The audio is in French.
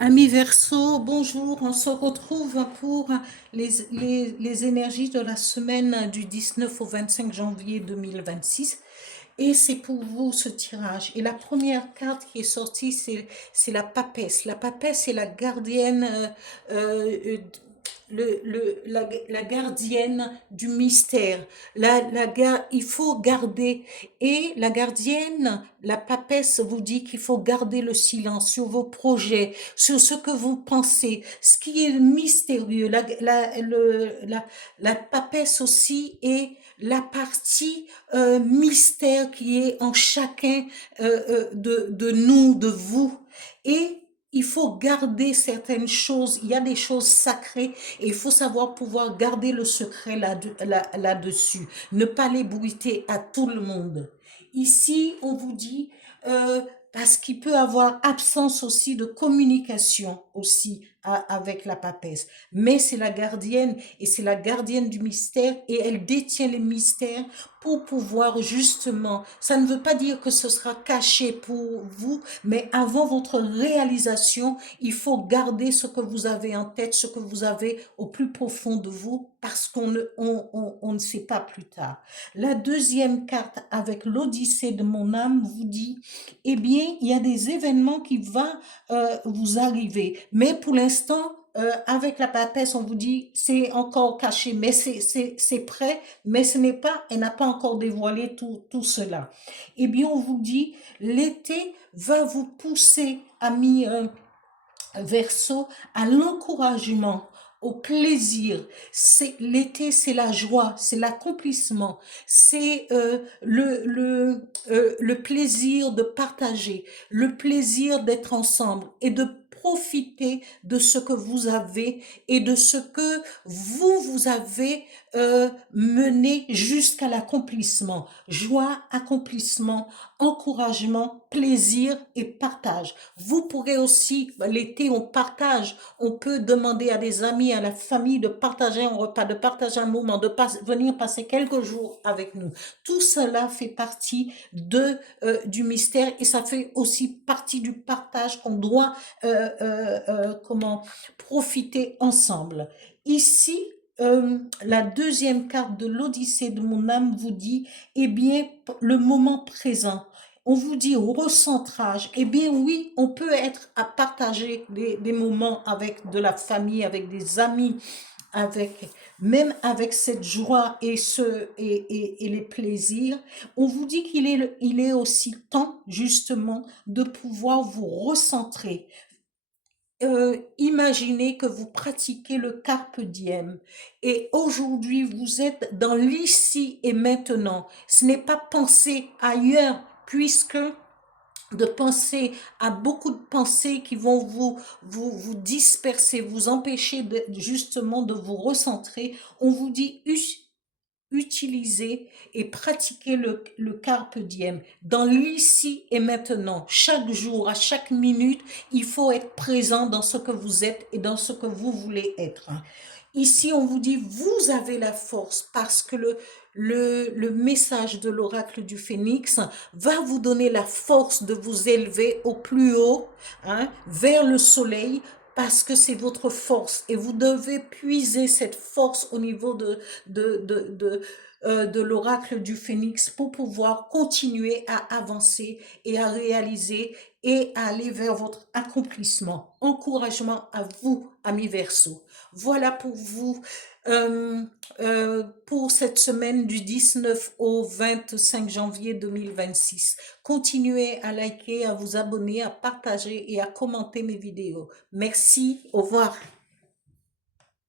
Amis Verseau, bonjour, on se retrouve pour les énergies de la semaine du 19 au 25 janvier 2026 et c'est pour vous ce tirage. Et la première carte qui est sortie, c'est la papesse. La papesse est la gardienne la gardienne du mystère. Il faut garder. Et la gardienne, la papesse vous dit qu'il faut garder le silence sur vos projets, sur ce que vous pensez, ce qui est mystérieux. La papesse aussi est la partie mystère qui est en chacun de nous, de vous. Et il faut garder certaines choses. Il y a des choses sacrées et il faut savoir pouvoir garder le secret là-dessus. Ne pas les bruiter à tout le monde. Ici, on vous dit, parce qu'il peut avoir absence aussi de communication aussi avec la papesse. Mais c'est la gardienne et c'est la gardienne du mystère et elle détient les mystères pour pouvoir justement, ça ne veut pas dire que ce sera caché pour vous, mais avant votre réalisation, il faut garder ce que vous avez en tête, ce que vous avez au plus profond de vous, parce qu'on ne sait pas plus tard. La deuxième carte avec l'Odyssée de mon âme vous dit, eh bien, il y a des événements qui vont vous arriver, mais pour l'instant, avec la papesse, on vous dit c'est encore caché, mais c'est prêt, mais ce n'est pas, elle n'a pas encore dévoilé tout cela. Eh bien, on vous dit l'été va vous pousser, amis Verseau, à l'encouragement, au plaisir. C'est l'été, c'est la joie, c'est l'accomplissement, c'est le plaisir de partager, le plaisir d'être ensemble et de profiter de ce que vous avez et de ce que vous avez mené jusqu'à l'accomplissement. Joie, accomplissement, encouragement, plaisir et partage. Vous pourrez aussi, l'été, on partage, on peut demander à des amis, à la famille de partager un repas, de partager un moment, de venir passer quelques jours avec nous. Tout cela fait partie du mystère et ça fait aussi partie du partage qu'on doit profiter ensemble. Ici, la deuxième carte de l'Odyssée de mon âme vous dit, eh bien, le moment présent. On vous dit recentrage. Eh bien oui, on peut être à partager des moments avec de la famille, avec des amis, même avec cette joie et les plaisirs. On vous dit il est aussi temps justement de pouvoir vous recentrer. Imaginez que vous pratiquez le carpe diem et aujourd'hui vous êtes dans l'ici et maintenant. Ce n'est pas penser ailleurs puisque de penser à beaucoup de pensées qui vont vous disperser, vous empêcher justement de vous recentrer. On vous dit utiliser et pratiquer le carpe diem dans l'ici et maintenant. Chaque jour, à chaque minute, il faut être présent dans ce que vous êtes et dans ce que vous voulez être. Ici, on vous dit, vous avez la force parce que le message de l'oracle du phénix va vous donner la force de vous élever au plus haut, hein, vers le soleil, parce que c'est votre force et vous devez puiser cette force au niveau de l'oracle du phénix pour pouvoir continuer à avancer et à réaliser et à aller vers votre accomplissement. Encouragement à vous, amis Verseau. Voilà pour vous, pour cette semaine du 19 au 25 janvier 2026. Continuez à liker, à vous abonner, à partager et à commenter mes vidéos. Merci, au revoir.